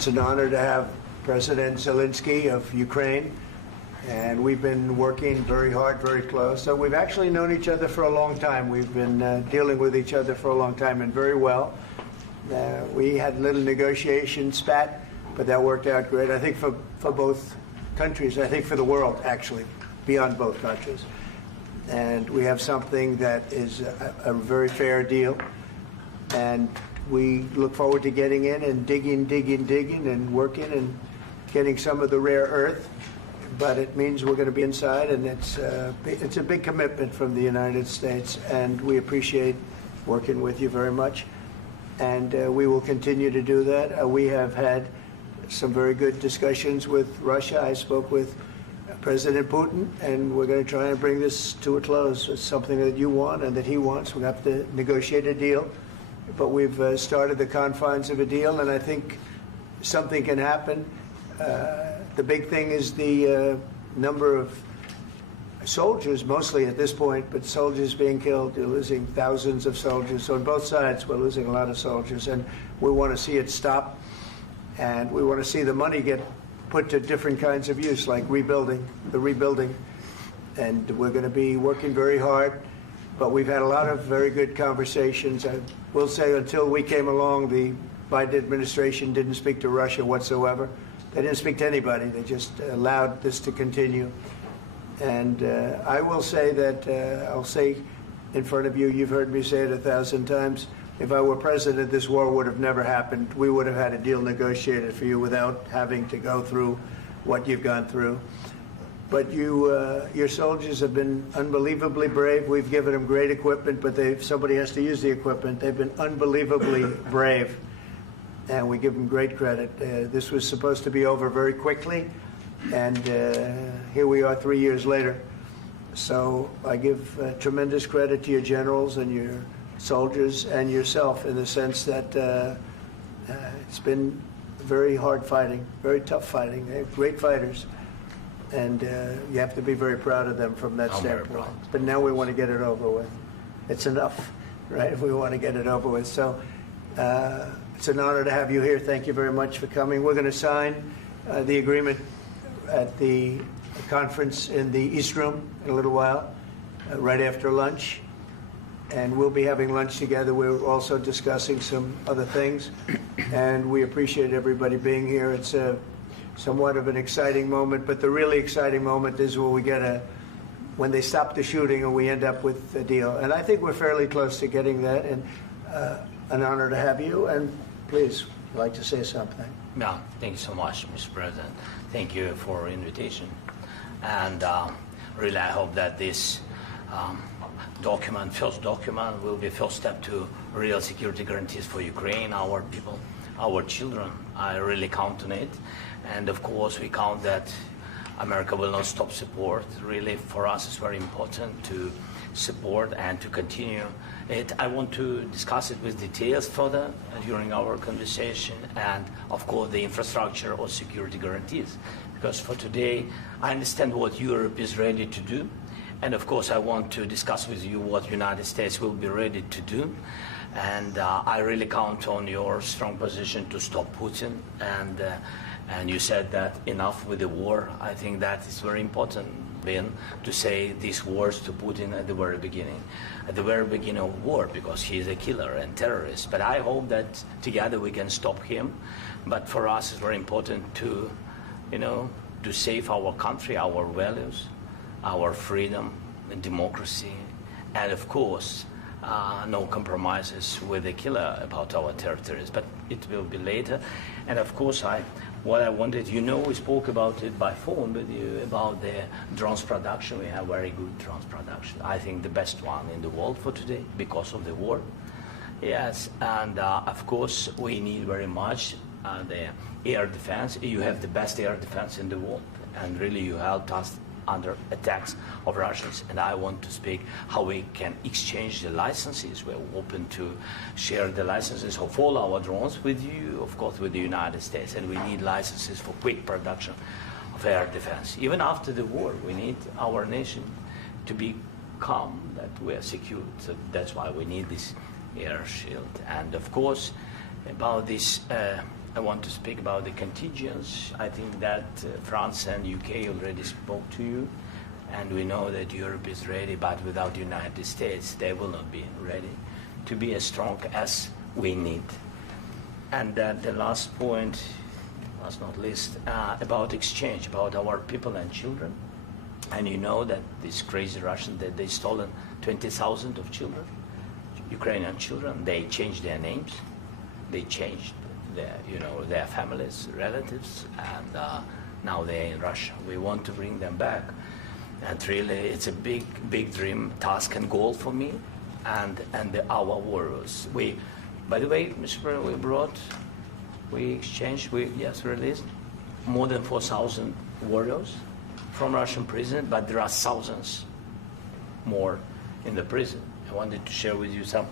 It's an honor to have President Zelensky of Ukraine, and we've been working very hard, very close. So we've actually known each other for a long time. We've been dealing with each other for a long time and very well. We had a little negotiation spat, but that worked out great. I think for both countries, I think for the world, actually, beyond both countries. And we have something that is a very fair deal. And we look forward to getting in and digging and working and getting some of the rare earth. But it means we're going to be inside, and it's a big commitment from the United States, and we appreciate working with you very much. And we will continue to do that. We have had some very good discussions with Russia. I spoke with President Putin, and we're going to try and bring this to a close. It's something that you want and that he wants. We have to negotiate a deal, but we've started the confines of a deal, and I think something can happen. The big thing is the number of soldiers, mostly at this point, but soldiers being killed. You're losing thousands of soldiers. So on both sides, we're losing a lot of soldiers, and we want to see it stop, and we want to see the money get put to different kinds of use, like rebuilding, and we're going to be working very hard. But we've had a lot of very good conversations. I will say until we came along, the Biden administration didn't speak to Russia whatsoever. They didn't speak to anybody. They just allowed this to continue. And I will say that, I'll say in front of you, you've heard me say it 1,000 times, if I were president, this war would have never happened. We would have had a deal negotiated for you without having to go through what you've gone through. But your soldiers have been unbelievably brave. We've given them great equipment, but somebody has to use the equipment. They've been unbelievably brave, and we give them great credit. This was supposed to be over very quickly, and here we are 3 years later. So I give tremendous credit to your generals and your soldiers and yourself in the sense that it's been very hard fighting, very tough fighting. They're great fighters, and you have to be very proud of them from that standpoint. But now we want to get it over with. It's enough, right? We want to get it over with. So it's an honor to have you here. Thank you very much for coming. We're going to sign the agreement at the conference in the East Room in a little while, right after lunch. And we'll be having lunch together. We're also discussing some other things, and we appreciate everybody being here. It's somewhat of an exciting moment, but the really exciting moment is when they stop the shooting and we end up with a deal. And I think we're fairly close to getting that, and an honor to have you. And please, I'd like to say something. Yeah, thank you so much, Mr. President. Thank you for the invitation. And really, I hope that this first document will be a first step to real security guarantees for Ukraine, our people, our children. I really count on it. And of course, we count that America will not stop support. Really, for us, it's very important to support and to continue it. I want to discuss it with details further during our conversation, and of course, the infrastructure or security guarantees. Because for today, I understand what Europe is ready to do. And of course, I want to discuss with you what the United States will be ready to do. And I really count on your strong position to stop Putin. And you said that enough with the war. I think that is very important, Ben, to say these words to Putin at the very beginning of war, because he is a killer and terrorist. But I hope that together we can stop him. But for us, it's very important to, to save our country, our values, our freedom and democracy, and of course, no compromises with the killer about our territories. But it will be later. And of course, what I wanted, we spoke about it by phone with you about the drones production. We have very good drones production. I think the best one in the world for today because of the war. Yes, and of course, we need very much the air defense. You have the best air defense in the world, and really you helped us under attacks of Russians. And I want to speak how we can exchange the licenses. We're open to share the licenses of all our drones with you, of course, with the United States. And we need licenses for quick production of air defense. Even after the war, we need our nation to be calm, that we are secure. So that's why we need this air shield. And of course, about this I want to speak about the contingents. I think that France and UK already spoke to you, and we know that Europe is ready, but without the United States, they will not be ready to be as strong as we need. And the last point, last not least, about exchange, about our people and children. And you know that these crazy Russians, that they stolen 20,000 of children, Ukrainian children. They changed their names, they changed their families, relatives, and now they're in Russia. We want to bring them back, and really, it's a big dream, task, and goal for me, and our warriors. By the way, Mr. President, we exchanged, released more than 4,000 warriors from Russian prison, but there are thousands more in the prison. I wanted to share with you some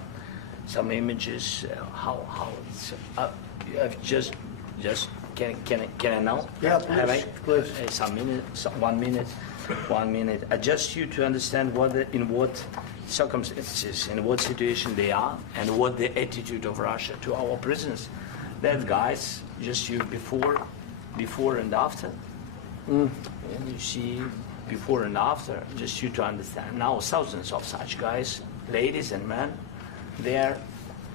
images. How it's I've just can I now? Yeah, please. Some minutes, 1 minute, 1 minute. Just you to understand in what circumstances, in what situation they are, and what the attitude of Russia to our prisons. That guys, just you before and after. And you see before and after, just you to understand. Now thousands of such guys, ladies and men, there,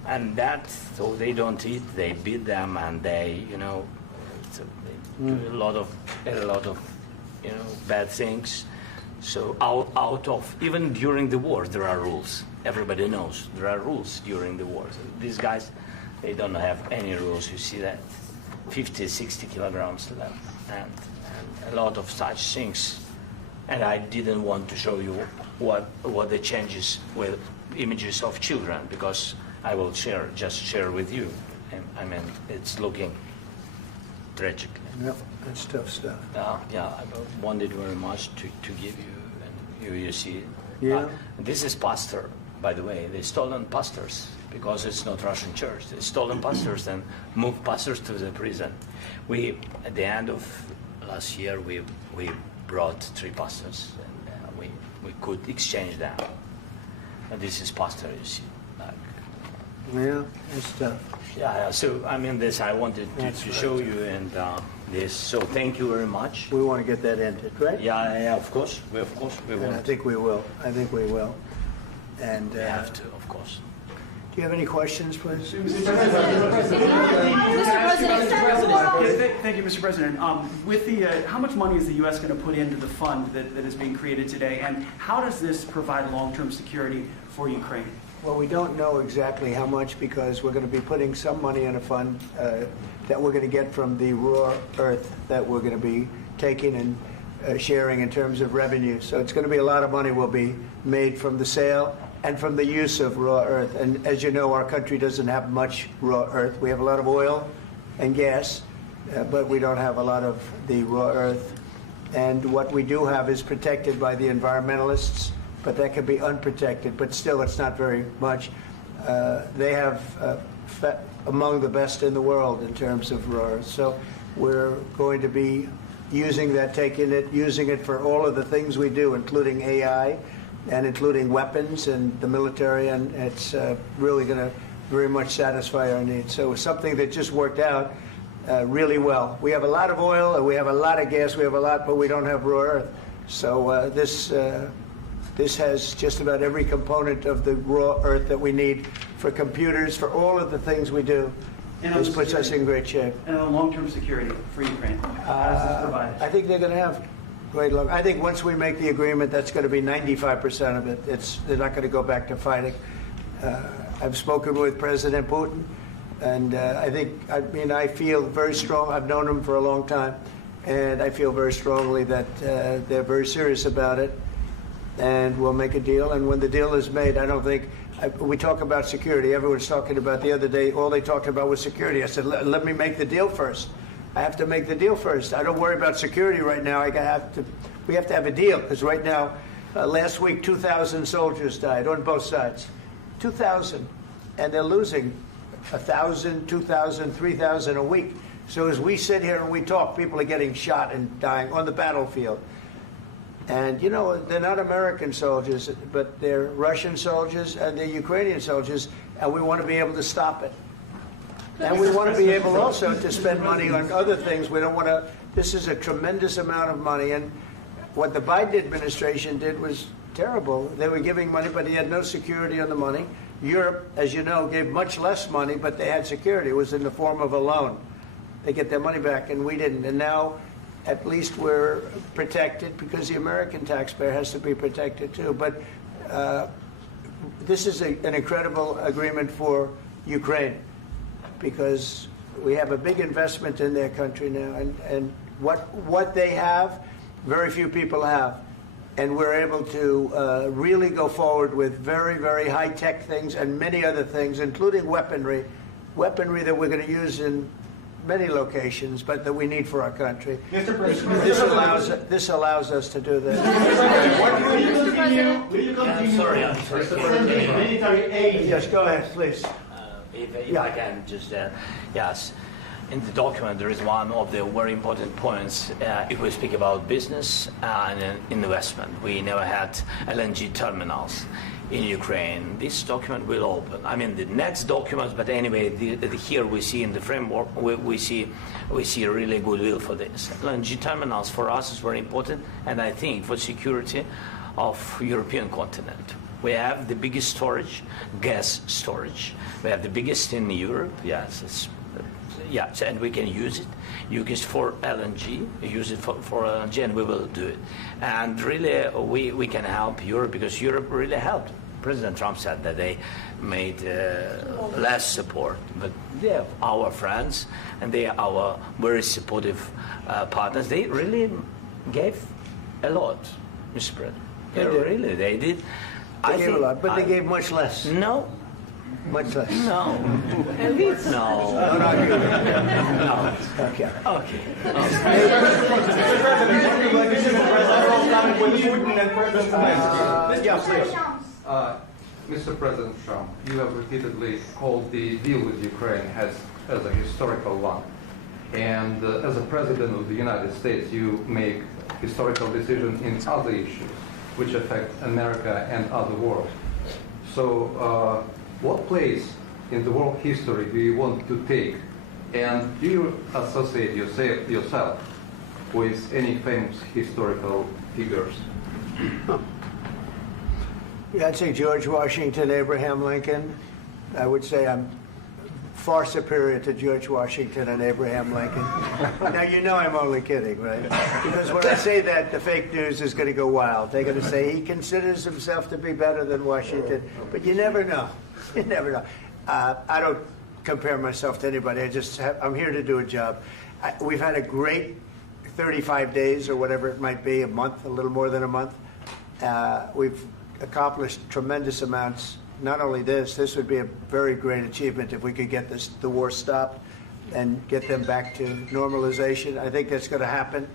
and that, so they don't eat, they beat them, and they, do a lot of bad things. So out of, even during the war, there are rules. Everybody knows there are rules during the war. So these guys, they don't have any rules. You see that, 50, 60 kilograms left, and a lot of such things. And I didn't want to show you what the changes with images of children, because I will just share with you. And, I mean, it's looking tragic. Yep, that's tough stuff. I wanted very much to give you, and you see it. Yeah. This is pastor, by the way. They stolen pastors, because it's not Russian church. They stolen pastors and moved pastors to the prison. At the end of last year, we brought 3 pastors, and we could exchange them. And this is pastor, you see. Yeah, that's tough. Yeah. So I mean, this I wanted to show you, and this. So thank you very much. We want to get that ended, right? Yeah. Of course, we And want. I think we will. And We have to, of course. do you have any questions, please? Thank you, Mr. President. With how much money is the U.S. going to put into the fund that is being created today, and how does this provide long-term security for Ukraine? Well, we don't know exactly how much, because we're going to be putting some money in a fund that we're going to get from the raw earth that we're going to be taking and sharing in terms of revenue. So it's going to be a lot of money will be made from the sale and from the use of raw earth. And as you know, our country doesn't have much raw earth. We have a lot of oil and gas, but we don't have a lot of the raw earth. And what we do have is protected by the environmentalists, but that can be unprotected. But still, it's not very much. They have among the best in the world in terms of raw earth. So we're going to be using that, using it for all of the things we do, including AI, and including weapons and the military, and it's really going to very much satisfy our needs. So it's something that just worked out really well. We have a lot of oil, and we have a lot of gas, we have a lot, but we don't have raw earth. So this has just about every component of the raw earth that we need for computers, for all of the things we do. This puts us in great shape. And on long-term security for Ukraine, how does this provide? I think they're going to have great luck. I think once we make the agreement, that's going to be 95% of it. They're not going to go back to fighting. I've spoken with President Putin, and I feel very strong. I've known him for a long time, and I feel very strongly that they're very serious about it, and we'll make a deal. And when the deal is made, I don't think we talk about security. Everyone's talking about the other day. All they talked about was security. I said, let me make the deal first. I have to make the deal first. I don't worry about security right now. We have to have a deal, because right now, last week, 2,000 soldiers died on both sides. 2,000. And they're losing 1,000, 2,000, 3,000 a week. So as we sit here and we talk, people are getting shot and dying on the battlefield. And, they're not American soldiers, but they're Russian soldiers and they're Ukrainian soldiers, and we want to be able to stop it. And we want to be able also to spend money on other things. We don't want to, this is a tremendous amount of money. And what the Biden administration did was terrible. They were giving money, but he had no security on the money. Europe, as you know, gave much less money, but they had security. It was in the form of a loan. They get their money back, and we didn't. And now, at least we're protected because the American taxpayer has to be protected too. But this is an incredible agreement for Ukraine because we have a big investment in their country now, and what they have, very few people have. And we're able to really go forward with very, very high-tech things and many other things, including weaponry that we're going to use in many locations, but that we need for our country. Mr. President, This allows us to do this. will you continue I'm sorry. sending military aid? Yes, go ahead, please. If I can just, yes. In the document, there is one of the very important points. If we speak about business and investment, we never had LNG terminals in Ukraine. This document will open. I mean, the next documents, but anyway, here we see in the framework, we see really goodwill for this. LNG terminals for us is very important, and I think for security of European continent. We have the biggest storage, gas storage. We have the biggest in Europe. Yes, and we can use it. Use it for LNG. Use it for LNG, and we will do it. And really, we can help Europe because Europe really helped. President Trump said that they made less support, but they are our friends and they are our very supportive partners. They really gave a lot, Mr. President. They did. They gave a lot, but they gave much less. No. Much less. No. No. No. Okay. Okay. Mr. President Trump, you have repeatedly called the deal with Ukraine as a historical one. And as a President of the United States, you make historical decisions in other issues which affect America and other world. So what place in the world history do you want to take? And do you associate yourself with any famous historical figures? Yeah, I'd say George Washington, Abraham Lincoln. I would say I'm far superior to George Washington and Abraham Lincoln. Now, you know I'm only kidding, right? Because when I say that, the fake news is going to go wild. They're going to say he considers himself to be better than Washington. But you never know. You never know. I don't compare myself to anybody. I'm here to do a job. We've had a great 35 days or whatever it might be, a month, a little more than a month. We've accomplished tremendous amounts. Not only this would be a very great achievement if we could get the war stopped and get them back to normalization. I think that's going to happen.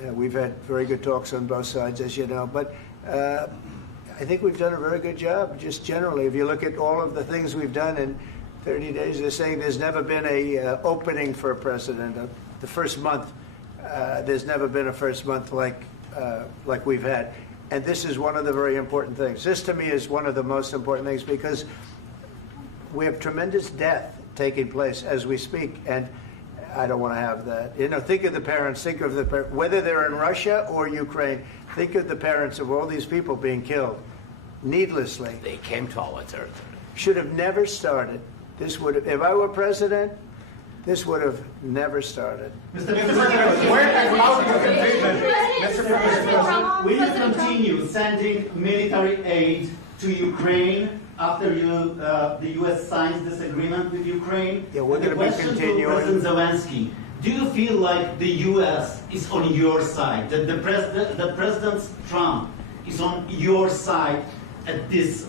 We've had very good talks on both sides, as you know. But I think we've done a very good job, just generally. If you look at all of the things we've done in 30 days, they're saying there's never been a opening for a president. The first month, there's never been a first month like we've had. And this is one of the very important things. This, to me, is one of the most important things because we have tremendous death taking place as we speak, and I don't want to have that. You know, think of the parents, whether they're in Russia or Ukraine, think of the parents of all these people being killed needlessly. They came to our territory. Should have never started. This would have, if I were president, this would have never started. Mr. President, where and how do you envision, Mr. President, will you continue sending military aid to Ukraine after the U.S. signs this agreement with Ukraine? Yeah, we're going to be continuing. To President Zelensky, do you feel like the U.S. is on your side, that the President Trump is on your side at this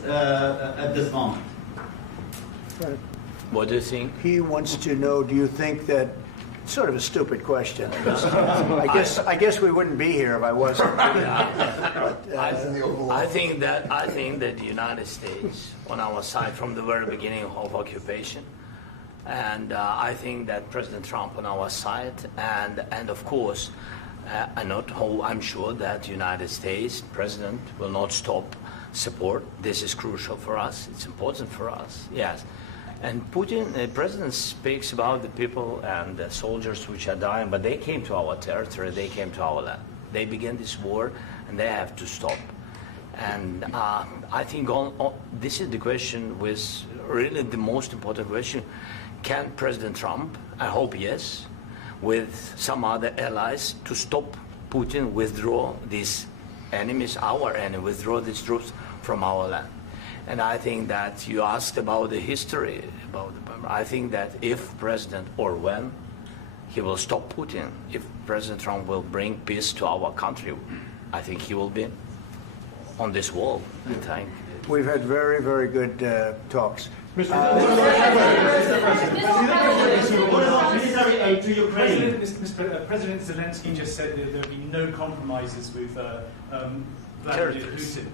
moment? Right. What do you think? He wants to know, do you think that, sort of a stupid question. I guess we wouldn't be here if I wasn't. I think that the United States on our side from the very beginning of occupation, and I think that President Trump on our side, and of course, I'm sure that the United States President will not stop support. This is crucial for us. It's important for us. Yes. And Putin, the president speaks about the people and the soldiers which are dying, but they came to our territory, they came to our land. They began this war, and they have to stop. And I think this is the question, with really the most important question. Can President Trump, I hope yes, with some other allies, to stop Putin, withdraw these enemies, our enemy, withdraw these troops from our land? And I think that you asked about the history, I think that if President, or when, he will stop Putin, if President Trump will bring peace to our country, I think he will be on this wall, I think. We've had very, very good talks. What about military aid to Ukraine? President Zelensky just said that there will be no compromises with Vladimir Putin.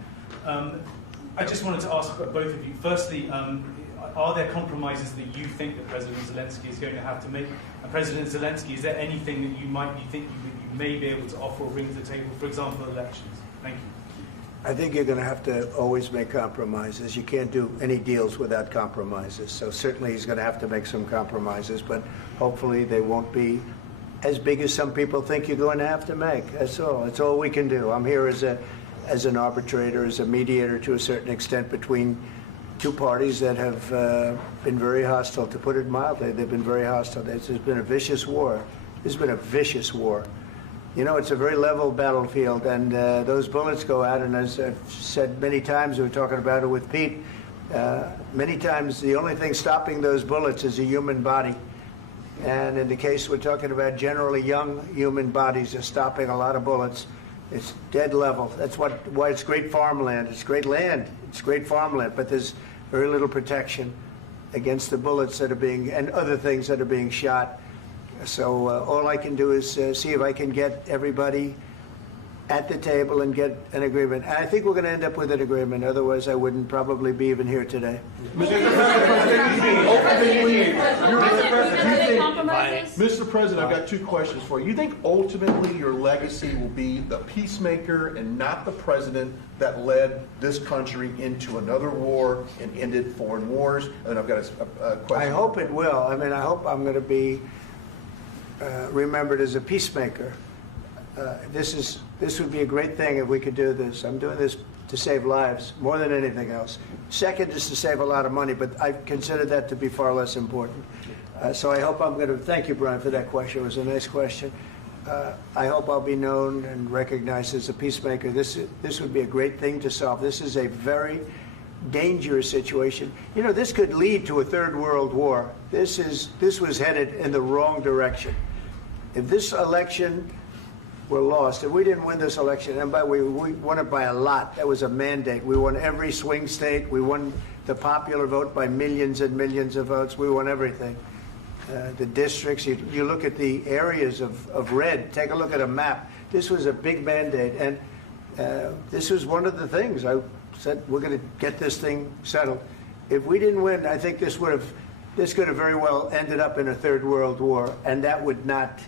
I just wanted to ask both of you. Firstly, are there compromises that you think that President Zelensky is going to have to make? And President Zelensky, is there anything that you think you may be able to offer or bring to the table, for example, elections? Thank you. I think you're going to have to always make compromises. You can't do any deals without compromises. So certainly he's going to have to make some compromises, but hopefully they won't be as big as some people think you're going to have to make. That's all. That's all we can do. I'm here as an arbitrator, as a mediator to a certain extent between two parties that have been very hostile. To put it mildly, they've been very hostile. This has been a vicious war. This has been a vicious war. You know, it's a very level battlefield, and those bullets go out, and as I've said many times, we were talking about it with Pete, many times the only thing stopping those bullets is a human body. And in the case we're talking about, generally young human bodies are stopping a lot of bullets. It's dead level. That's why it's great farmland. It's great land. It's great farmland, but there's very little protection against the bullets that are being, and other things that are being shot. So all I can do is see if I can get everybody at the table and get an agreement. And I think we're going to end up with an agreement. Otherwise, I wouldn't probably be even here today. Mr. President, I've got two questions for you. You think ultimately your legacy will be the peacemaker and not the president that led this country into another war and ended foreign wars? And then I've got a question. I hope it will. I mean, I hope I'm going to be remembered as a peacemaker. This would be a great thing if we could do this. I'm doing this to save lives more than anything else. Second is to save a lot of money, but I consider that to be far less important. So I hope I'm going to, thank you, Brian, for that question. It was a nice question. I hope I'll be known and recognized as a peacemaker. This would be a great thing to solve. This is a very dangerous situation. You know, this could lead to a third world war. This was headed in the wrong direction. If this election were lost, if we didn't win this election, and we won it by a lot, that was a mandate. We won every swing state. We won the popular vote by millions and millions of votes. We won everything. The districts, you look at the areas of red, take a look at a map. This was a big mandate, and this was one of the things. I said, we're going to get this thing settled. If we didn't win, I think this could have very well ended up in a third world war, and that would not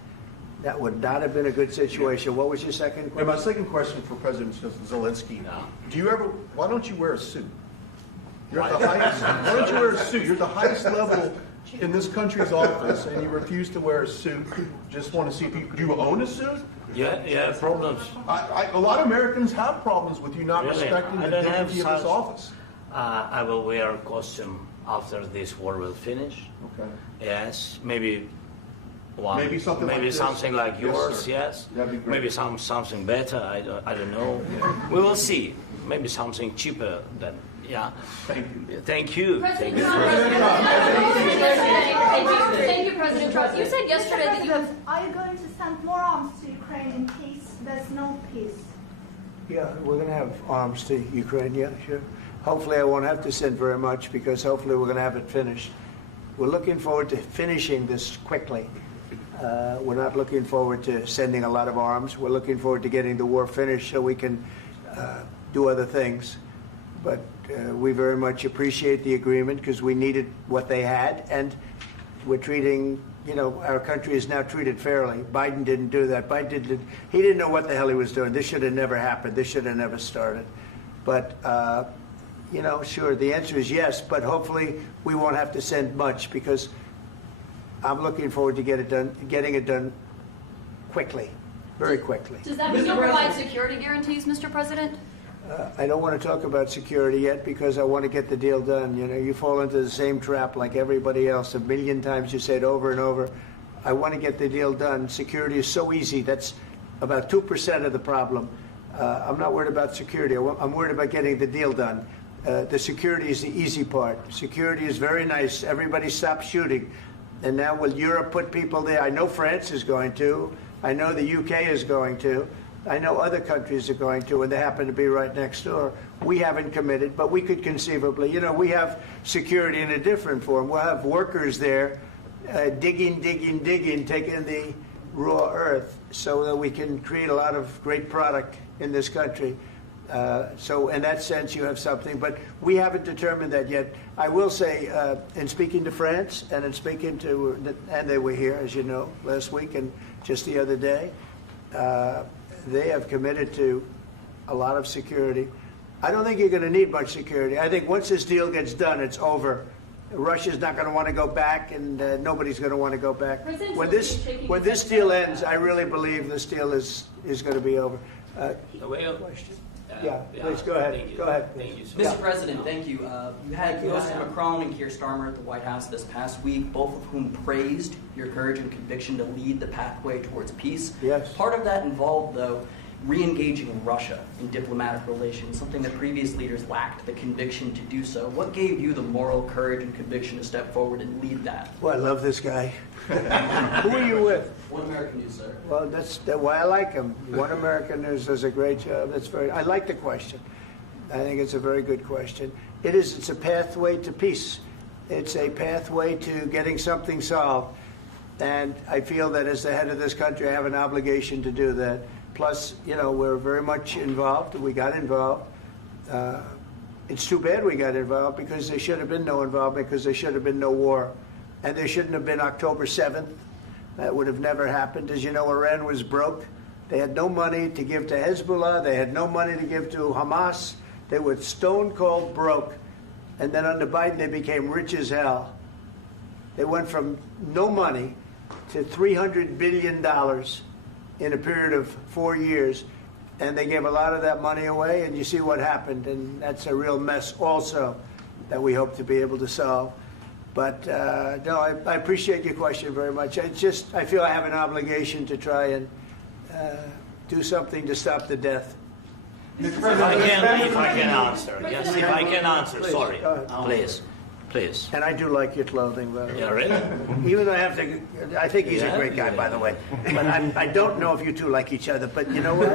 have been a good situation. What was your second question? And my second question for President Zelensky, why don't you wear a suit? You're at the highest, why don't you wear a suit? You're at the highest level in this country's office, and you refuse to wear a suit. Just want to see if do you own a suit? Yeah, problems. A lot of Americans have problems with you not respecting the dignity of this office. I will wear a costume after this war will finish. Okay. Yes, maybe something like yours. Yes. That'd be great. Maybe something better. I don't know. We will see. Maybe something cheaper than. Yeah. Thank you. Thank you. President Trump. Thank you, President Trump. You said yesterday that you have. Are you going to send more arms to Ukraine in case there's no peace? Yeah, we're going to have arms to Ukraine. Yeah, sure. Hopefully, I won't have to send very much because hopefully we're going to have it finished. We're looking forward to finishing this quickly. We're not looking forward to sending a lot of arms. We're looking forward to getting the war finished so we can do other things. But we very much appreciate the agreement because we needed what they had, and we're treating, our country is now treated fairly. Biden didn't do that. He didn't know what the hell he was doing. This should have never happened. This should have never started. But, You know, sure, the answer is yes, but hopefully we won't have to send much because I'm looking forward to getting it done quickly, very quickly. Does that mean you'll provide security guarantees, Mr. President? I don't want to talk about security yet because I want to get the deal done. You know, you fall into the same trap like everybody else. A million times you say it over and over. I want to get the deal done. Security is so easy. That's about 2% of the problem. I'm not worried about security. I'm worried about getting the deal done. The security is the easy part. Security is very nice. Everybody stopped shooting. And now will Europe put people there? I know France is going to. I know the UK is going to. I know other countries are going to, and they happen to be right next door. We haven't committed, but we could conceivably. You know, we have security in a different form. We'll have workers there digging, taking the raw earth so that we can create a lot of great product in this country. So in that sense, you have something, but we haven't determined that yet. I will say, in speaking to France and in speaking to, and they were here, as you know, last week and just the other day, they have committed to a lot of security. I don't think you're going to need much security. I think once this deal gets done, it's over. Russia's not going to want to go back, and nobody's going to want to go back. When this deal ends, I really believe this deal is going to be over. Question? Yeah, please go ahead. Go ahead. Mr. President, thank you. You had Mr. Macron and Keir Starmer at the White House this past week, both of whom praised your courage and conviction to lead the pathway towards peace. Yes. Part of that involved, though, re-engaging Russia in diplomatic relations, something that previous leaders lacked the conviction to do so. What gave you the moral courage and conviction to step forward and lead that? Well, I love this guy. Who are you with? One American News, sir. Well, that's why I like him. One American News does a great job. I like the question. I think it's a very good question. It's a pathway to peace. It's a pathway to getting something solved. And I feel that as the head of this country, I have an obligation to do that. Plus, you know, we're very much involved. We got involved. It's too bad we got involved because there should have been no involvement because there should have been no war. And there shouldn't have been October 7th. That would have never happened. As you know, Iran was broke. They had no money to give to Hezbollah. They had no money to give to Hamas. They were stone cold broke. And then under Biden, they became rich as hell. They went from no money to $300 billion in a period of 4 years. And they gave a lot of that money away, and you see what happened. And that's a real mess also that we hope to be able to solve. But no, I appreciate your question very much. I feel I have an obligation to try and do something to stop the death. If I can answer. Yes, if I can answer. Please, sorry. Please. Please. And I do like your clothing, by the way. Yeah, really? Even though I think he's a great guy, by the way. But I don't know if you two like each other. But you know what?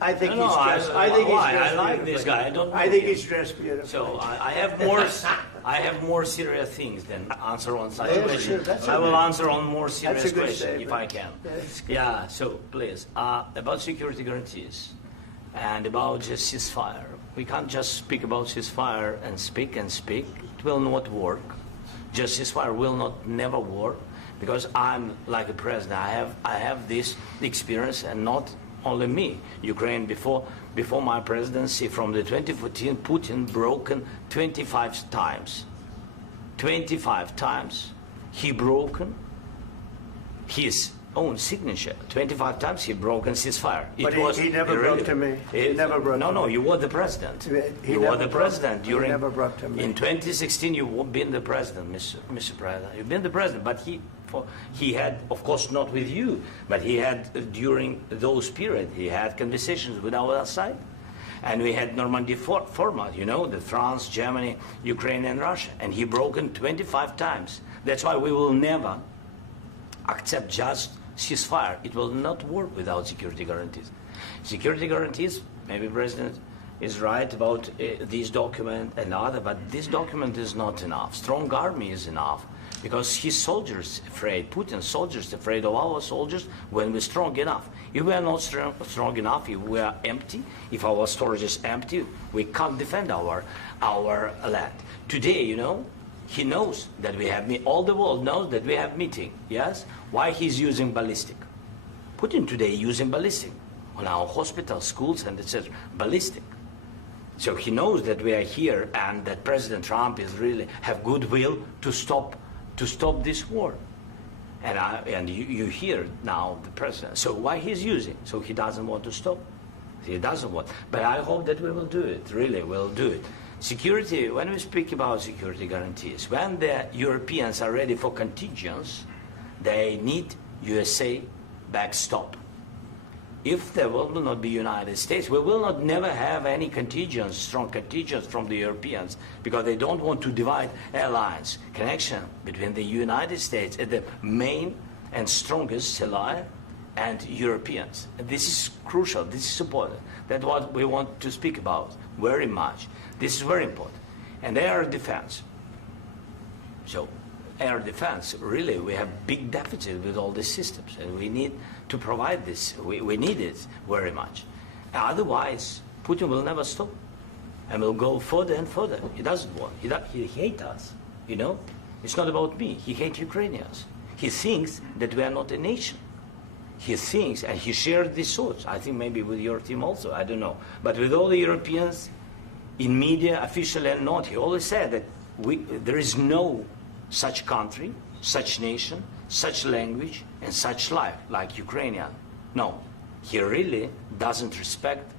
I think he's dressed. I like this guy. I think he's dressed beautiful. So I have more serious things than answer on such Yeah, questions. sure, I will answer on more serious good questions statement. if I can. That's Yeah. So please, about security guarantees and about just ceasefire. We can't just speak about ceasefire and speak. It will not work. Just ceasefire will never work because I'm like a president. I have this experience, and not only me. Ukraine before my presidency, from the 2014, Putin broken 25 times. 25 times he broken his own signature. 25 times he broken ceasefire. But he never broke to me. He never broke to me. No, you were the president. He You were the president during. He never broke to me. In 2016, you've been the president, Mr. President. You've been the president, but he had, of course, not with you, but he had during those periods. He had conversations with our side, and we had Normandy format. You know, the France, Germany, Ukraine, and Russia, and he broken 25 times. That's why we will never accept just ceasefire. It will not work without security guarantees. Security guarantees, maybe President is right about this document and other, but this document is not enough. Strong army is enough because his soldiers afraid, Putin's soldiers afraid of our soldiers when we're strong enough. If we are not strong enough, if we are empty, if our storage is empty, we can't defend our land. Today, you know, he knows that we have all the world knows that we have meeting. Yes, why he's using ballistic? Putin today using ballistic on our hospitals, schools, and etc. Ballistic. So he knows that we are here and that President Trump is really have goodwill to stop this war. And you hear now the president. So why he's using? So he doesn't want to stop. He doesn't want. But I hope that we will do it. Really, we'll do it. Security. When we speak about security guarantees, when the Europeans are ready for contingents, they need USA backstop. If there will not be United States, we will not never have any contingents, strong contingents from the Europeans, because they don't want to divide alliance, connection between the United States and the main and strongest ally and Europeans. And this is crucial, this is important. That's what we want to speak about very much. This is very important. And air defense. So air defense, really, we have big deficit with all these systems, and we need to provide this. We need it very much. Otherwise, Putin will never stop, and will go further and further. He doesn't want. He hates us, you know? It's not about me. He hates Ukrainians. He thinks that we are not a nation. He thinks, and he shared these thoughts, I think maybe with your team also, I don't know. But with all the Europeans, in media, officially and not, he always said that there is no such country, such nation, such language, and such life like Ukrainian. No, he really doesn't respect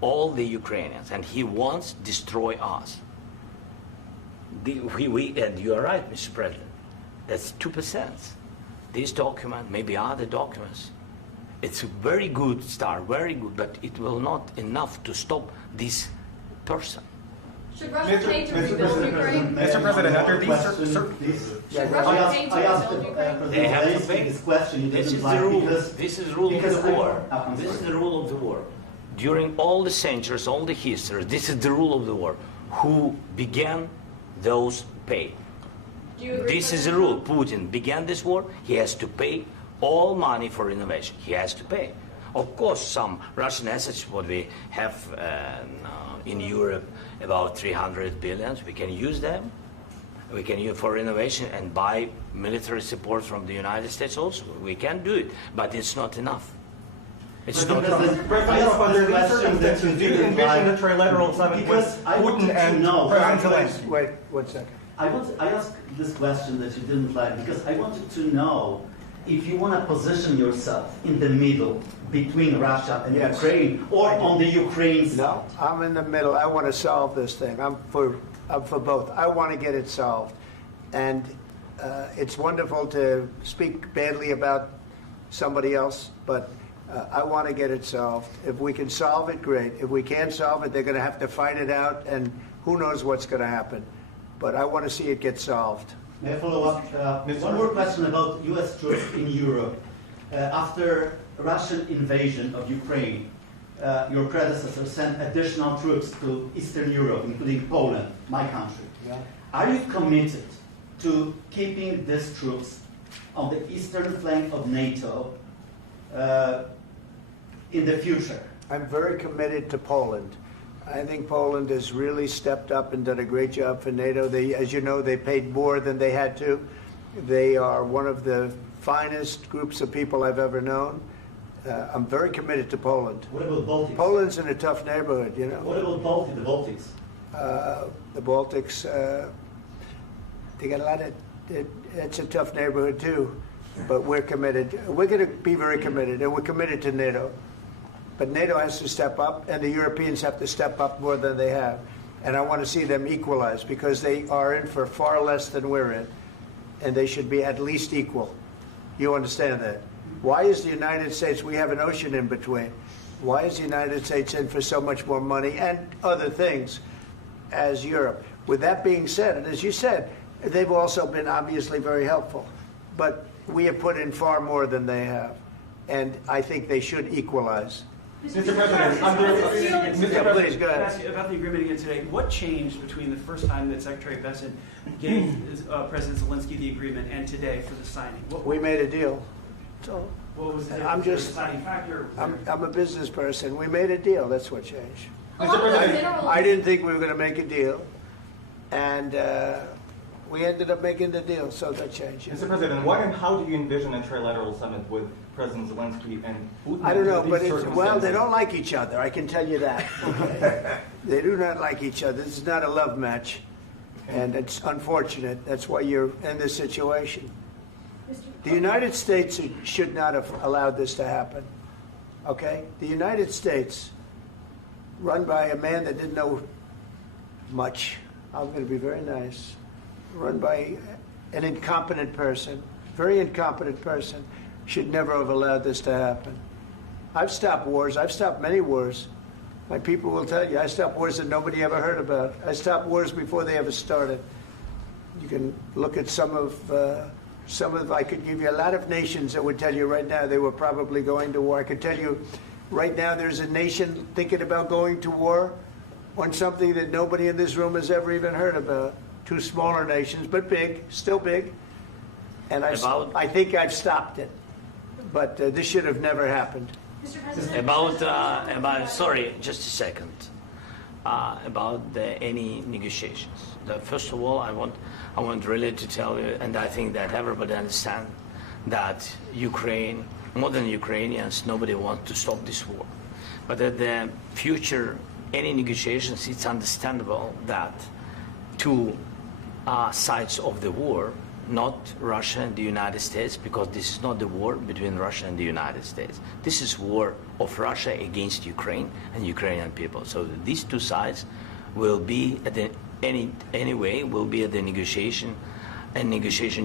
all the Ukrainians, and he wants to destroy us. And you are right, Mr. President, that's 2%. This document, maybe other documents, it's a very good start, very good, but it will not enough to stop this person. Should Russia pay to rebuild Ukraine? Mr. President, under these Should Russia pay to rebuild Ukraine? They have to pay. This question. This is the rule. This is the rule of the war. This is the rule of the war. During all the centuries, all the history, this is the rule of the war. Who began, those pay. Do you agree This with is the that? rule. Putin began this war. He has to pay all money for innovation. He has to pay. Of course, some Russian assets, what we have in Europe, about 300 billion, we can use them. We can use for innovation and buy military support from the United States also. We can do it, but it's not enough. It's not enough. President, under these circumstances, do you envision a trilateral summit with Putin and President Zelensky? Wait 1 second. I asked this question that you didn't like because I wanted to know if you want to position yourself in the middle between Russia and Yes. Ukraine or on the Ukraine side. No, I'm in the middle. I want to solve this thing. I'm for both. I want to get it solved. And it's wonderful to speak badly about somebody else, but I want to get it solved. If we can solve it, great. If we can't solve it, they're going to have to fight it out, and who knows what's going to happen. But I want to see it get solved. May I follow up? One more question about U.S. troops in Europe. After Russian invasion of Ukraine, your predecessor sent additional troops to Eastern Europe, including Poland, my country. Yeah. Are you committed to keeping these troops on the eastern flank of NATO in the future? I'm very committed to Poland. I think Poland has really stepped up and done a great job for NATO. They, as you know, they paid more than they had to. They are one of the finest groups of people I've ever known. I'm very committed to Poland. What about Baltics? Poland's in a tough neighborhood, you know. What about the Baltics? The Baltics, they got a lot of, it's a tough neighborhood too. But we're committed. We're going to be very committed, and we're committed to NATO. But NATO has to step up, and the Europeans have to step up more than they have. And I want to see them equalize, because they are in for far less than we're in. And they should be at least equal. You understand that? Why is the United States, we have an ocean in between. Why is the United States in for so much more money and other things as Europe? With that being said, and as you said, they've also been obviously very helpful. But we have put in far more than they have. And I think they should equalize. Mr. President, Please, go ahead. Ask you about the agreement again today. What changed between the first time that Secretary Bessent gave President Zelensky the agreement and today for the signing? We made a deal. So What was the I'm just, deciding factor? I'm a business person. We made a deal. That's what changed. Mr. President, I didn't think we were going to make a deal, and we ended up making the deal, so that changed. Mr. President, what and how do you envision a trilateral summit with President Zelensky and Putin? I don't know, under but these well, they circumstances? don't like each other. I can tell you that. Okay? They do not like each other. This is not a love match, and it's unfortunate. That's why you're in this situation. The United States should not have allowed this to happen. Okay? The United States, run by a man that didn't know much. I'm going to be very nice. Run by an incompetent person, very incompetent person, should never have allowed this to happen. I've stopped wars. I've stopped many wars. My people will tell you, I stopped wars that nobody ever heard about. I stopped wars before they ever started. You can look at some of, I could give you a lot of nations that would tell you right now they were probably going to war. I could tell you right now there's a nation thinking about going to war on something that nobody in this room has ever even heard about. Two smaller nations, but big, still big. And I think I've stopped it. But this should have never happened. Mr. President, About sorry, just a second. About any negotiations. First of all, I want really to tell you, and I think that everybody understands that Ukraine, modern Ukrainians, nobody wants to stop this war. But at the future, any negotiations, it's understandable that two sides of the war, not Russia and the United States, because this is not the war between Russia and the United States. This is war of Russia against Ukraine and Ukrainian people. So these two sides will be at the anyway will be at the negotiation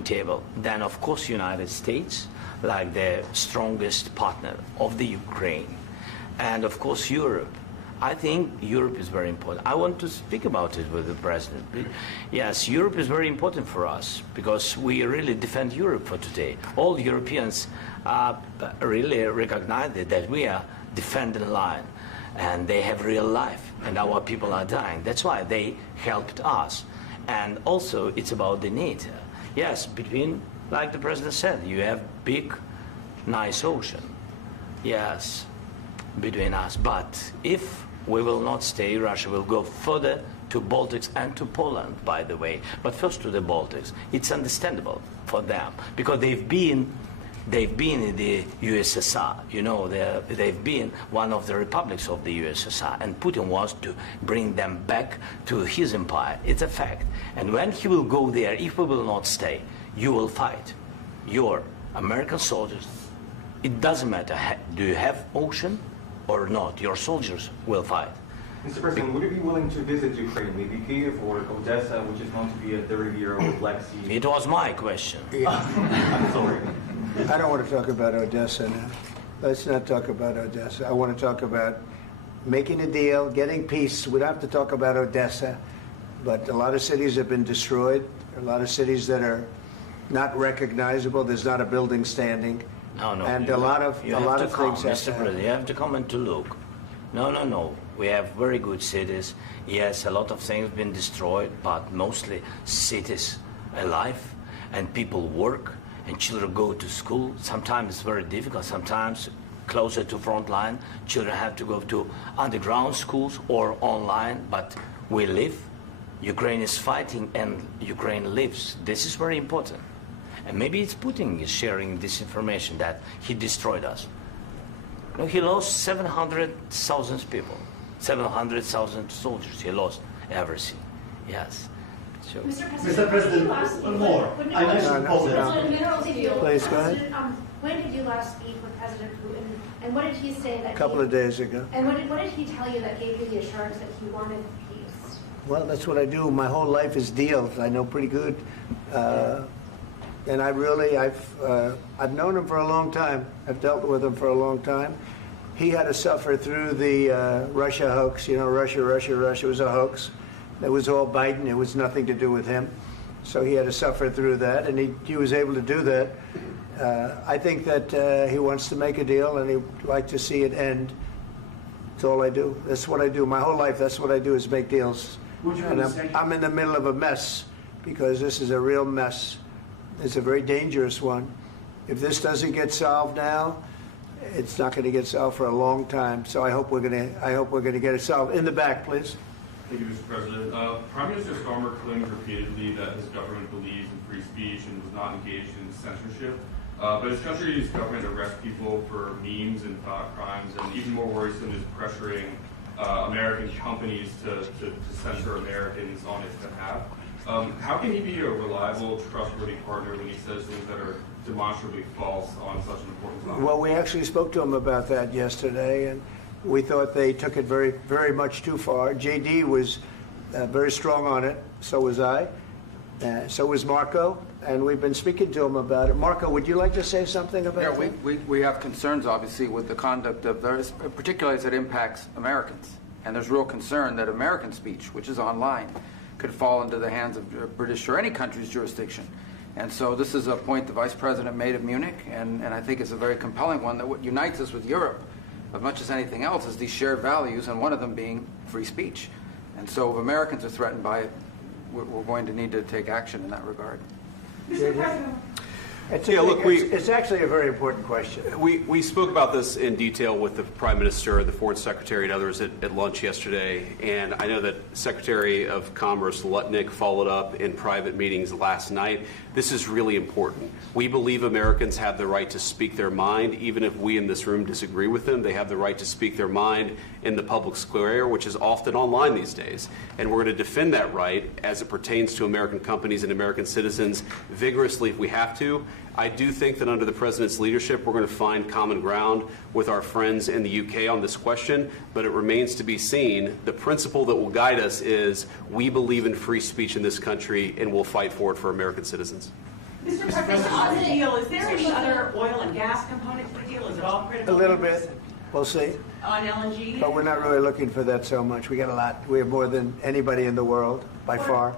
table. Then of course United States, like the strongest partner of the Ukraine, and of course Europe. I think Europe is very important. I want to speak about it with the President. Yes, Europe is very important for us because we really defend Europe for today. All Europeans really recognize that we are defending the line and they have real life and our people are dying. That's why they helped us. And also it's about the NATO. Yes, between, like the President said, you have big, nice ocean. Yes, between us. But if we will not stay, Russia will go further to Baltics and to Poland, by the way. But first to the Baltics. It's understandable for them because they've been in the USSR. You know, they've been one of the republics of the USSR, and Putin wants to bring them back to his empire. It's a fact. And when he will go there, if we will not stay, you will fight. Your American soldiers, it doesn't matter, do you have ocean or not, your soldiers will fight. Mr. President, would you be willing to visit Ukraine, maybe Kyiv or Odessa, which is known to be at the riviera of the Black Sea? It was my question. I'm sorry. I don't want to talk about Odessa now. Let's not talk about Odessa. I want to talk about making a deal, getting peace. We don't have to talk about Odessa, but a lot of cities have been destroyed. There are a lot of cities that are not recognizable. There's not a building standing. No. And a lot of things have Mr. President, you have to come and to look. No. We have very good cities. Yes, a lot of things have been destroyed, but mostly cities alive, and people work, and children go to school. Sometimes it's very difficult. Sometimes closer to front line, children have to go to underground schools or online, but we live. Ukraine is fighting, and Ukraine lives. This is very important. And maybe it's Putin is sharing this information that he destroyed us. No, he lost 700,000 people, 700,000 soldiers. He lost everything. Yes. So. Mr. President, one more. I mentioned Poland. Please, go ahead. When did you last speak with President Putin, and what did he say that? A couple of days ago. And what did he tell you that gave you the assurance that he wanted peace? Well, that's what I do. My whole life is deals. I know pretty good. And I've known him for a long time. I've dealt with him for a long time. He had to suffer through the Russia hoax. You know, Russia was a hoax. It was all Biden. It was nothing to do with him. So he had to suffer through that, and he was able to do that. I think that he wants to make a deal, and he'd like to see it end. That's all I do. That's what I do. My whole life, that's what I do is make deals. And I'm in the middle of a mess because this is a real mess. It's a very dangerous one. If this doesn't get solved now, it's not going to get solved for a long time. So I hope we're going to get it solved. In the back, please. Thank you, Mr. President. Prime Minister Starmer claimed repeatedly that his government believes in free speech and was not engaged in censorship. But his country's government arrests people for memes and thought crimes, and even more worrisome is pressuring American companies to censor Americans on its behalf. How can he be a reliable, trustworthy partner when he says things that are demonstrably false on such an important topic? Well, we actually spoke to him about that yesterday, and we thought they took it very, very much too far. JD was very strong on it. So was I. So was Marco. And we've been speaking to him about it. Marco, would you like to say something about that? We have concerns, obviously, with the conduct of those, particularly as it impacts Americans. And there's real concern that American speech, which is online, could fall into the hands of British or any country's jurisdiction. And so this is a point the Vice President made at Munich, and I think it's a very compelling one, that what unites us with Europe, as much as anything else, is these shared values, and one of them being free speech. And so if Americans are threatened by it, we're going to need to take action in that regard. Mr. President. It's actually a very important question. We spoke about this in detail with the Prime Minister, the Foreign Secretary, and others at lunch yesterday. And I know that Secretary of Commerce Lutnick followed up in private meetings last night. This is really important. We believe Americans have the right to speak their mind, even if we in this room disagree with them. They have the right to speak their mind in the public square, which is often online these days. And we're going to defend that right as it pertains to American companies and American citizens vigorously if we have to. I do think that under the President's leadership, we're going to find common ground with our friends in the UK on this question, but it remains to be seen. The principle that will guide us is we believe in free speech in this country, and we'll fight for it for American citizens. Mr. President, on the deal, is there any other oil and gas component to the deal? Is it all critical? A little bit. We'll see. On LNG? But we're not really looking for that so much. We got a lot. We have more than anybody in the world, by far.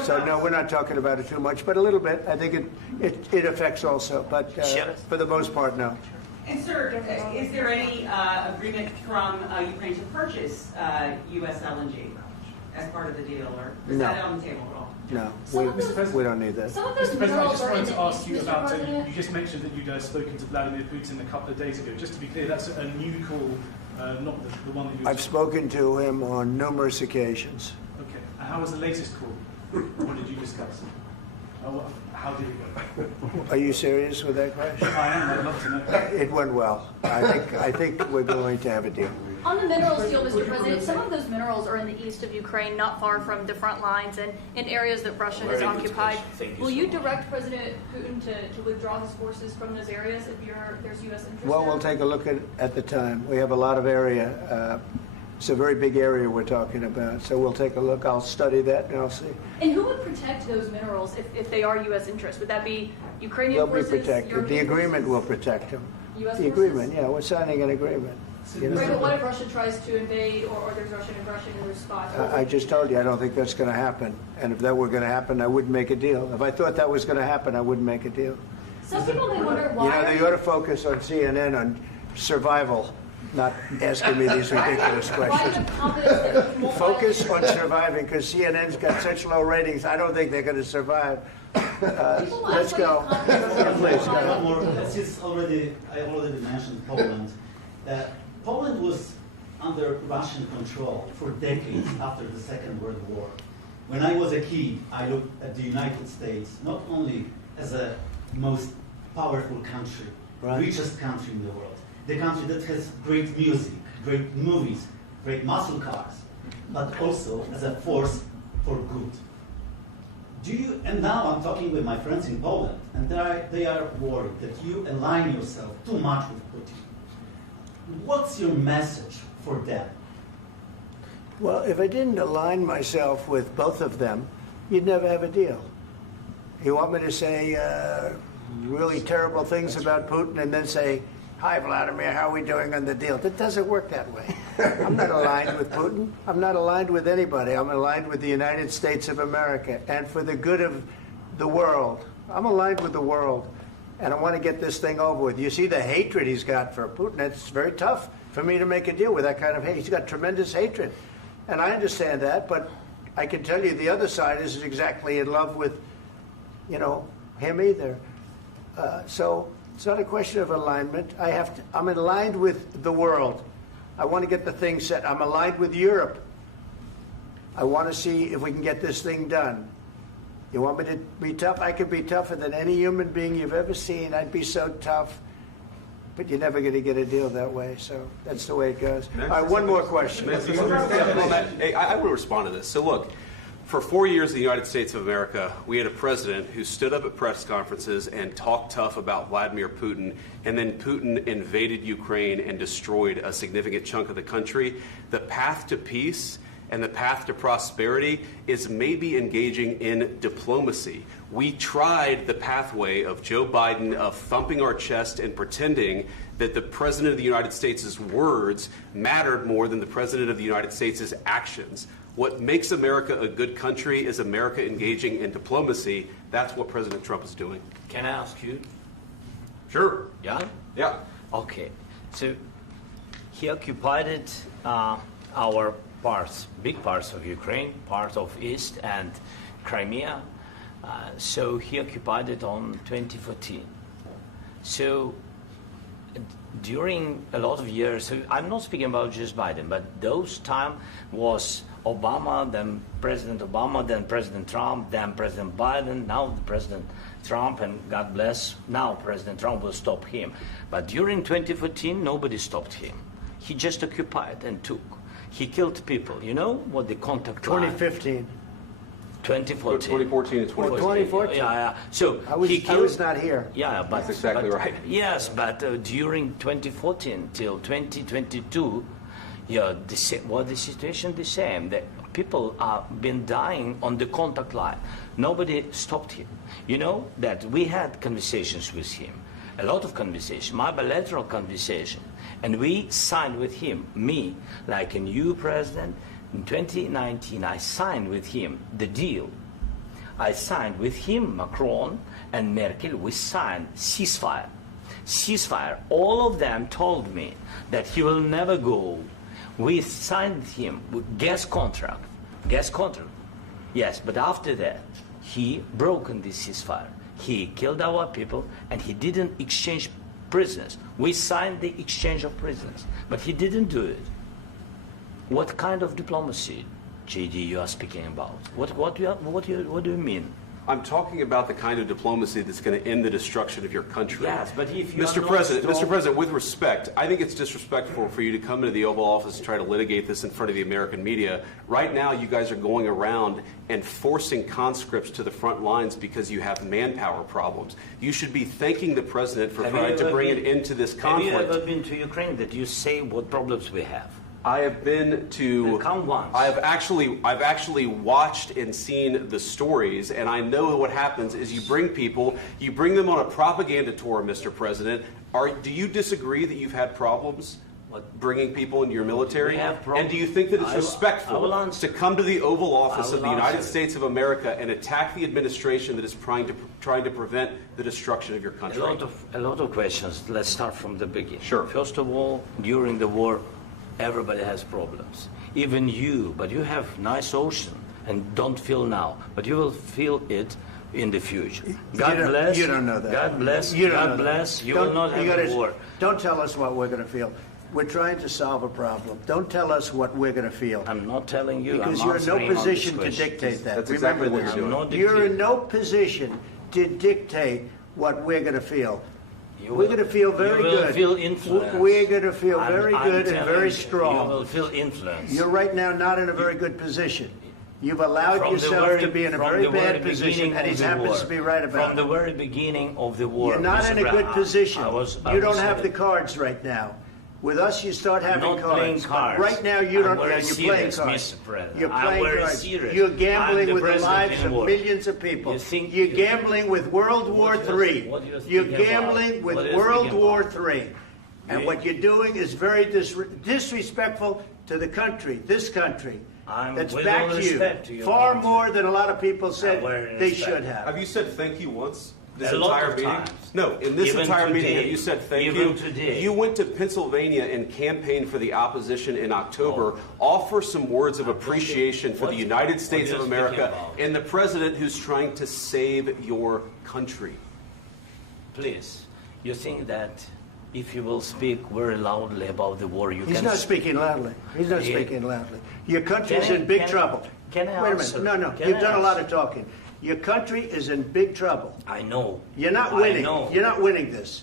So no, we're not talking about it too much, but a little bit. I think it affects also, but for the most part, no. And sir, is there any agreement from Ukraine to purchase U.S. LNG as part of the deal, or is that on the table at all? No, we don't need that. Mr. President, I just wanted to ask you about, you just mentioned that you'd spoken to Vladimir Putin a couple of days ago. Just to be clear, that's a new call, not the one that you... I've spoken to him on numerous occasions. Okay. And how was the latest call? What did you discuss? How did it go? Are you serious with that question? I am. I'd love to know. It went well. I think we're going to have a deal. On the minerals deal, Mr. President, some of those minerals are in the east of Ukraine, not far from the front lines and in areas that Russia has occupied. Will you direct President Putin to withdraw his forces from those areas if there's U.S. interest? Well, we'll take a look at the time. We have a lot of area. It's a very big area we're talking about, so we'll take a look. I'll study that and I'll see. And who would protect those minerals if they are U.S. interests? Would that be Ukrainian forces? They'll be protected. European The agreement forces? will protect them. U.S. The forces? agreement, yeah, we're signing an agreement. You know? Right, but what if Russia tries to invade or there's Russian aggression in their spots? I just told you I don't think that's going to happen. And if that were going to happen, I wouldn't make a deal. If I thought that was going to happen, I wouldn't make a deal. Some people may wonder why. You know, they ought to focus on CNN on survival, not asking me these ridiculous questions. Focus on surviving, because CNN's got such low ratings. I don't think they're going to survive. Let's go. Please, go ahead. Since I already mentioned Poland. Poland was under Russian control for decades after the Second World War. When I was a kid, I looked at the United States not only as a most powerful country, richest country in the world, the country that has great music, great movies, great muscle cars, but also as a force for good. And now I'm talking with my friends in Poland, and they are worried that you align yourself too much with Putin. What's your message for them? Well, if I didn't align myself with both of them, you'd never have a deal. You want me to say really terrible things about Putin and then say, "Hi, Vladimir, how are we doing on the deal?" That doesn't work that way. I'm not aligned with Putin. I'm not aligned with anybody. I'm aligned with the United States of America and for the good of the world. I'm aligned with the world, and I want to get this thing over with. You see the hatred he's got for Putin. It's very tough for me to make a deal with that kind of hate. He's got tremendous hatred, and I understand that, but I can tell you the other side isn't exactly in love with, him either. So it's not a question of alignment. I'm aligned with the world. I want to get the thing set. I'm aligned with Europe. I want to see if we can get this thing done. You want me to be tough? I could be tougher than any human being you've ever seen. I'd be so tough. But you're never going to get a deal that way, so that's the way it goes. All right, one more question. Hey, I will respond to this. So look, for 4 years in the United States of America, we had a president who stood up at press conferences and talked tough about Vladimir Putin, and then Putin invaded Ukraine and destroyed a significant chunk of the country. The path to peace and the path to prosperity is maybe engaging in diplomacy. We tried the pathway of Joe Biden of thumping our chest and pretending that the President of the United States' words mattered more than the President of the United States' actions. What makes America a good country is America engaging in diplomacy. That's what President Trump is doing. Can I ask you? Sure. Yeah? Yeah. Okay. So he occupied it, our parts, big parts of Ukraine, part of East and Crimea. So he occupied it on 2014. So during a lot of years, so I'm not speaking about just Biden, but those time was Obama, then President Obama, then President Trump, then President Biden, now the President Trump, and God bless, now President Trump will stop him. But during 2014, nobody stopped him. He just occupied and took. He killed people. You know what the contact line? 2015. 2014 2014. and 2014. 2014. Yeah. So I was not here. Yeah, but that's exactly right. Yes, but during 2014 till 2022, yeah, the situation the same. The people have been dying on the contact line. Nobody stopped him. You know that we had conversations with him, a lot of conversation, my bilateral conversation, and we signed with him. Me, like a new president. In 2019, I signed with him the deal. I signed with him, Macron and Merkel, we signed ceasefire. Ceasefire. All of them told me that he will never go. We signed with him with gas contract. Gas contract. Yes, but after that, he broken this ceasefire. He killed our people and he didn't exchange prisoners. We signed the exchange of prisoners, but he didn't do it. What kind of diplomacy, JD, you are speaking about? What do you mean? I'm talking about the kind of diplomacy that's going to end the destruction of your country. Yes, but if you Mr. President, with respect, I think it's disrespectful for you to come into the Oval Office and try to litigate this in front of the American media. Right now, you guys are going around and forcing conscripts to the front lines because you have manpower problems. You should be thanking the President for trying to bring an end to this conflict. Have you ever been to Ukraine that you say what problems we have? I have been to. Come once. I've actually watched and seen the stories, and I know what happens is you bring them on a propaganda tour, Mr. President. Do you disagree that you've had problems bringing people into your military? And do you think that it's respectful to come to the Oval Office of the United States of America and attack the administration that is trying to prevent the destruction of your country? A lot of questions. Let's start from the beginning. Sure. First of all, during the war, everybody has problems. Even you, but you have nice ocean and don't feel now, but you will feel it in the future. God bless. You don't know that. God bless. You don't God know bless. that. You will not have war. Don't tell us what we're going to feel. We're trying to solve a problem. Don't tell us what we're going to feel. I'm not telling you. Because I'm you're in no answering on position this to question. dictate that. That's exactly Remember what this. you're doing. You're in no position to dictate what we're going to feel. We're going to feel very good. You will feel influence. We're going to feel very good and very strong. You will feel influence. You're right now not in a very good position. You've allowed yourself to be in a very bad position, and he happens to be right about it. From the very beginning of the war. You're not in a good position. You don't have the the cards right now. With us, you start having not playing cards. cards. Right now, you don't. I'm very You're playing serious, cards. Mr. President. You're I'm playing very cards. serious. You're I'm gambling the with the president lives in of war. millions of people. You think You're you- gambling with World War III. what you're You're thinking gambling about? with What you're World thinking War about? III. And what you're doing is very disrespectful to the country, this country. That's with back all to you. respect to your Far country. more than a lot of people said very they respect. should have. Have you said thank you once? This A lot entire of meeting? times. No, in this Even entire meeting, today. have you said thank Even you? today. You went to Pennsylvania and campaigned for the opposition in October. Offer some words of appreciation for the United States what of you're speaking America about. and the president who's trying to save your country. Please, you think that if you will speak very loudly about the war, you He's can... not speaking loudly. He's not Yeah. speaking loudly. Your country's Can I- in big can I- trouble. can I Wait a answer? minute. No. Can You've I done a lot answer? of talking. Your country is in big trouble. I know. You're not winning. I know. You're not winning this.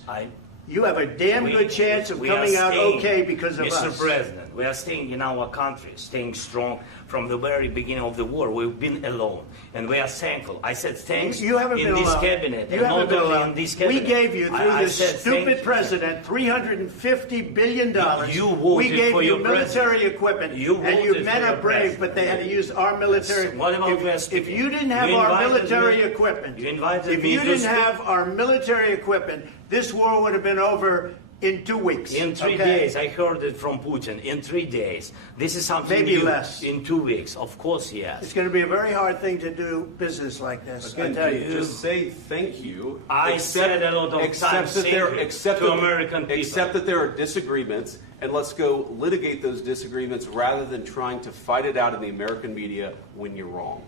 You have a damn good chance of coming out okay because of us. Mr. President, we are staying in our country, staying strong from the very beginning of the war. We've been alone, and we are thankful. I said thanks you haven't in been this alone. cabinet, You and haven't not been only alone. in this cabinet. We gave you, through I this said stupid president, $350 billion. You voted we gave for you your military equipment, and you voted men for are your brave, president. but they had to use our military. What about if you didn't have our military equipment, if you didn't have our military equipment, this war would have been over in 2 weeks. In 3 days, I heard it from Putin. In 3 days, this is something Maybe new. less. In 2 weeks, of course, yes. It's going to be a very hard thing to do business like this. Again, I tell you. just say thank you. I said a lot of times that there, to American people. Accept that there are disagreements, and let's go litigate those disagreements rather than trying to fight it out in the American media when you're wrong.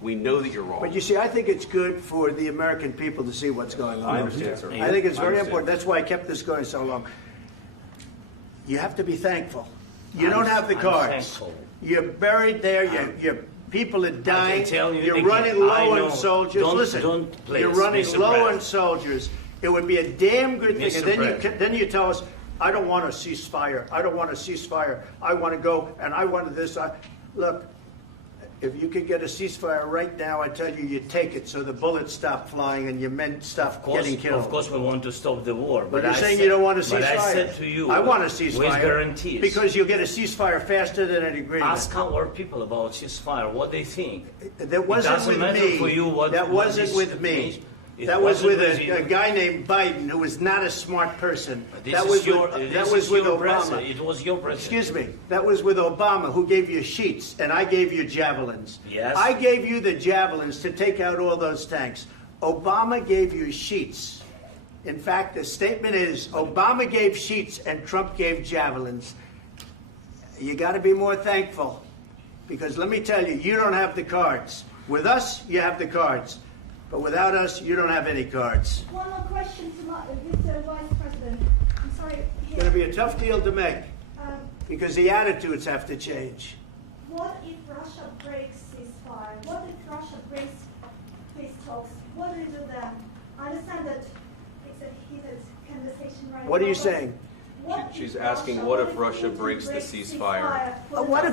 We know that you're wrong. But you see, I think it's good for the American people to see what's going on. I understand, sir. I think it's I very understand. important. That's why I kept this going so long. You have to be thankful. You don't have the I'm cards. thankful. You're buried there. Your people are dying. tell you You're again, running I low know. on soldiers. Don't- Listen, don't please, you're running Mr. low on President. soldiers. It would be a damn good thing. Mr. And then President. then you tell us, I don't want a ceasefire. I don't want a ceasefire. I want to go and I want this. Look, if you could get a ceasefire right now, I tell you, you take it so the bullets stop flying and your men stop getting killed. Of course, we want to stop the war. But you're I saying said- you don't want a ceasefire. But I said to you, I want a ceasefire. with guarantees. Because you'll get a ceasefire faster than an agreement. Ask our people about ceasefire, what they think. That wasn't it doesn't with matter me. for you what that what wasn't this with me. means. It That was wasn't with you. a guy named Biden, who was not a smart person. This That is was your- with, this that was is with your Obama. president. It was your president. Excuse me. That was with Obama, who gave you sheets, and I gave you javelins. Yes. I gave you the javelins to take out all those tanks. Obama gave you sheets. In fact, the statement is Obama gave sheets and Trump gave javelins. You got to be more thankful, because let me tell you, you don't have the cards. With us, you have the cards. But without us, you don't have any cards. One more question to Mr. Vice President. I'm sorry. It's going to be a tough deal to make, Um, because the attitudes have to change. What if Russia breaks ceasefire? What if Russia breaks peace talks? What do you do then? I understand that it's a heated conversation right now. What are you but saying? She's asking, what if Russia breaks the ceasefire? What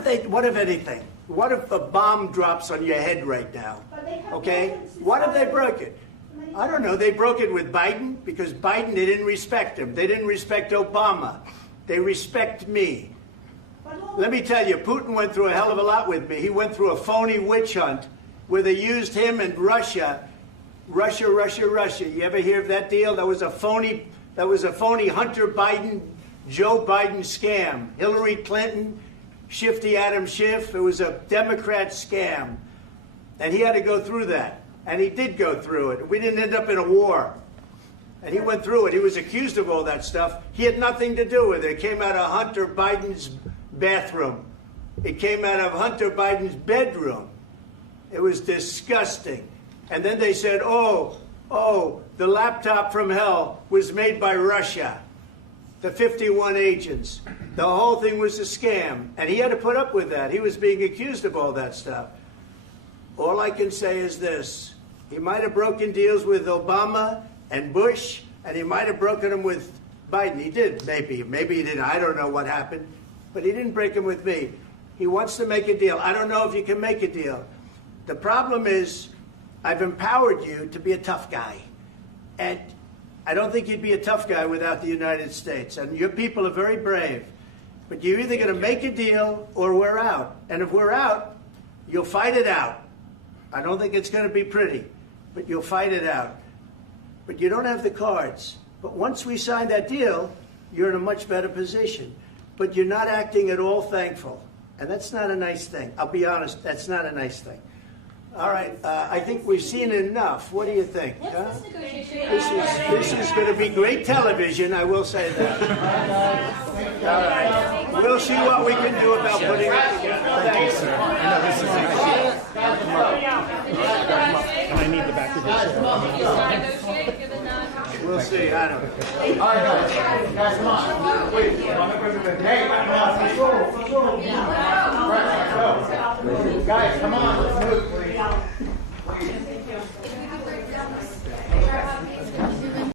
if anything? What if a bomb drops on your head right now? Okay? What if they broke it? I don't know. They broke it with Biden, because Biden, they didn't respect him. They didn't respect Obama. They respect me. Let me tell you, Putin went through a hell of a lot with me. He went through a phony witch hunt where they used him and Russia. Russia. You ever hear of that deal? That was a phony Hunter Biden, Joe Biden scam. Hillary Clinton, Shifty Adam Schiff. It was a Democrat scam. And he had to go through that. And he did go through it. We didn't end up in a war. And he went through it. He was accused of all that stuff. He had nothing to do with it. It came out of Hunter Biden's bathroom. It came out of Hunter Biden's bedroom. It was disgusting. And then they said, oh, the laptop from hell was made by Russia. The 51 agents. The whole thing was a scam. And he had to put up with that. He was being accused of all that stuff. All I can say is this. He might have broken deals with Obama and Bush, and he might have broken them with Biden. He did, maybe. Maybe he didn't. I don't know what happened. But he didn't break them with me. He wants to make a deal. I don't know if you can make a deal. The problem is, I've empowered you to be a tough guy. And I don't think you'd be a tough guy without the United States. And your people are very brave. But you're either going to make a deal or we're out. And if we're out, you'll fight it out. I don't think it's going to be pretty, but you'll fight it out. But you don't have the cards. But once we sign that deal, you're in a much better position. But you're not acting at all thankful. And that's not a nice thing. I'll be honest, that's not a nice thing. All right, I think we've seen enough. What do you think? Huh? This is going to be great television, I will say that. All right. We'll see what we can do about putting it together. Thank you, sir. I need the back of this. We'll see. I don't know. All right, guys, come on. Wait. Hey,